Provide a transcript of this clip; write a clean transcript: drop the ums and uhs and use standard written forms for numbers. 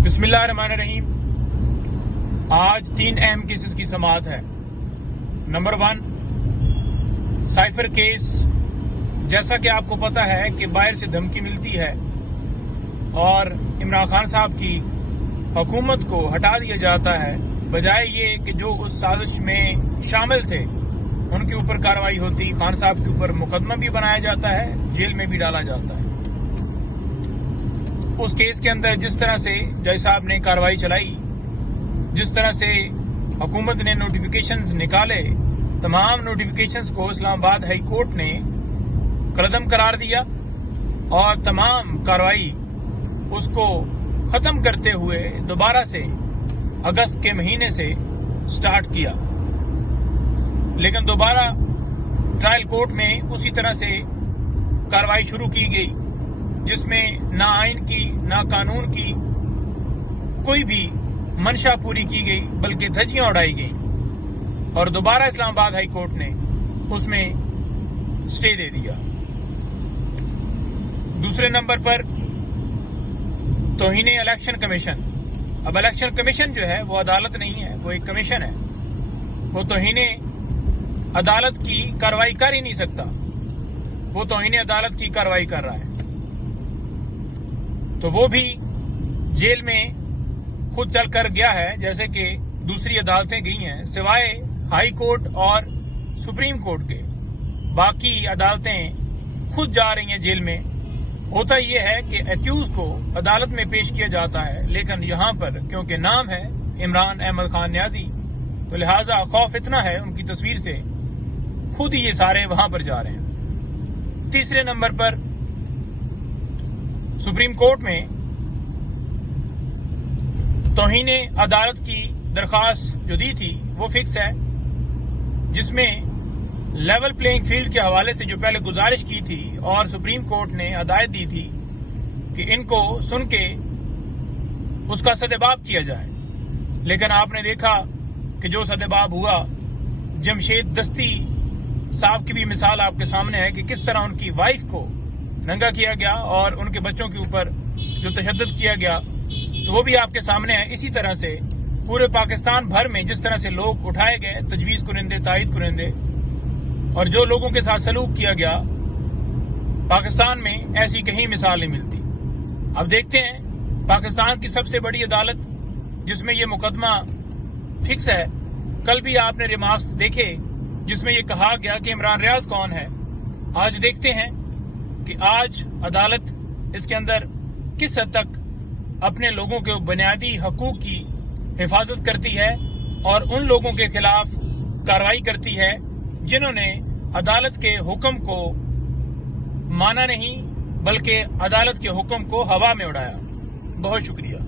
बिस्मिल्लाहिर्रहमानिर्रहीम। आज 3 अहम केसेस की समाअत है। Number 1, cipher case. जैसा कि आपको पता है कि बाहर से धमकी मिलती है और इमरान खान साहब की हुकूमत को हटा दिया जाता है, बजाय ये कि जो उस साजिश में शामिल थे उनके ऊपर कार्रवाई होती। खान साहब के ऊपर मुकदमा भी बनाया जाता है, जेल में भी डाला जाता है। उस केस के अंदर जिस तरह से जज साहब ने कार्रवाई चलाई, जिस तरह से हुकूमत ने नोटिफिकेशंस निकाले, तमाम नोटिफिकेशंस को इस्लामाबाद हाई कोर्ट ने कलअदम करार दिया और तमाम कार्रवाई उसको खत्म करते हुए दोबारा से अगस्त के महीने से स्टार्ट किया। लेकिन दोबारा ट्रायल कोर्ट में उसी तरह से कार्रवाई शुरू की गई, जिसमें ना आइन की ना कानून की कोई भी मंशा पूरी की गई, बल्कि धज्जियां उड़ाई गई और दोबारा इस्लामाबाद हाई कोर्ट ने उसमें स्टे दे दिया। दूसरे नंबर पर तौहीने इलेक्शन कमीशन। अब इलेक्शन कमीशन जो है वो अदालत नहीं है, वो एक कमीशन है। वो तौहीने अदालत की कार्रवाई कर ही नहीं सकता, वो तौहीने अदालत की कार्रवाई कर रहा है। तो वो भी जेल में खुद चल कर गया है, जैसे कि दूसरी अदालतें गई हैं, सिवाय हाई कोर्ट और सुप्रीम कोर्ट के। बाकी अदालतें खुद जा रही हैं जेल में। होता यह है कि एक्यूज को अदालत में पेश किया जाता है, लेकिन यहां पर क्योंकि नाम है इमरान अहमद खान न्याजी, तो लिहाजा खौफ इतना है उनकी तस्वीर से, खुद ही ये सारे वहां पर जा रहे हैं। तीसरे नंबर पर सुप्रीम कोर्ट में तौहीने अदालत की दरखास्त जो दी थी वो फिक्स है, जिसमें लेवल प्लेइंग फील्ड के हवाले से जो पहले गुजारिश की थी और सुप्रीम कोर्ट ने हदायत दी थी कि इनको सुन के उसका सदेबाब किया जाए। लेकिन आपने देखा कि जो सदेबाब हुआ, जमशेद दस्ती साहब की भी मिसाल आपके सामने है कि किस तरह उनकी वाइफ को नंगा किया गया और उनके बच्चों के ऊपर जो तशद्दुद किया गया, तो वो भी आपके सामने है। इसी तरह से पूरे पाकिस्तान भर में जिस तरह से लोग उठाए गए, तजवीज़ कुरिंदे, तायद कुरिंदे, और जो लोगों के साथ सलूक किया गया, पाकिस्तान में ऐसी कहीं मिसाल नहीं मिलती। अब देखते हैं पाकिस्तान की सबसे बड़ी अदालत जिसमें ये मुकदमा फिक्स है, कल भी आपने रिमार्क्स देखे जिसमें ये कहा गया कि इमरान रियाज कौन है। आज देखते हैं कि आज अदालत इसके अंदर किस हद तक अपने लोगों के बुनियादी हकूक की हिफाजत करती है और उन लोगों के खिलाफ कार्रवाई करती है जिन्होंने अदालत के हुक्म को माना नहीं, बल्कि अदालत के हुक्म को हवा में उड़ाया। बहुत शुक्रिया।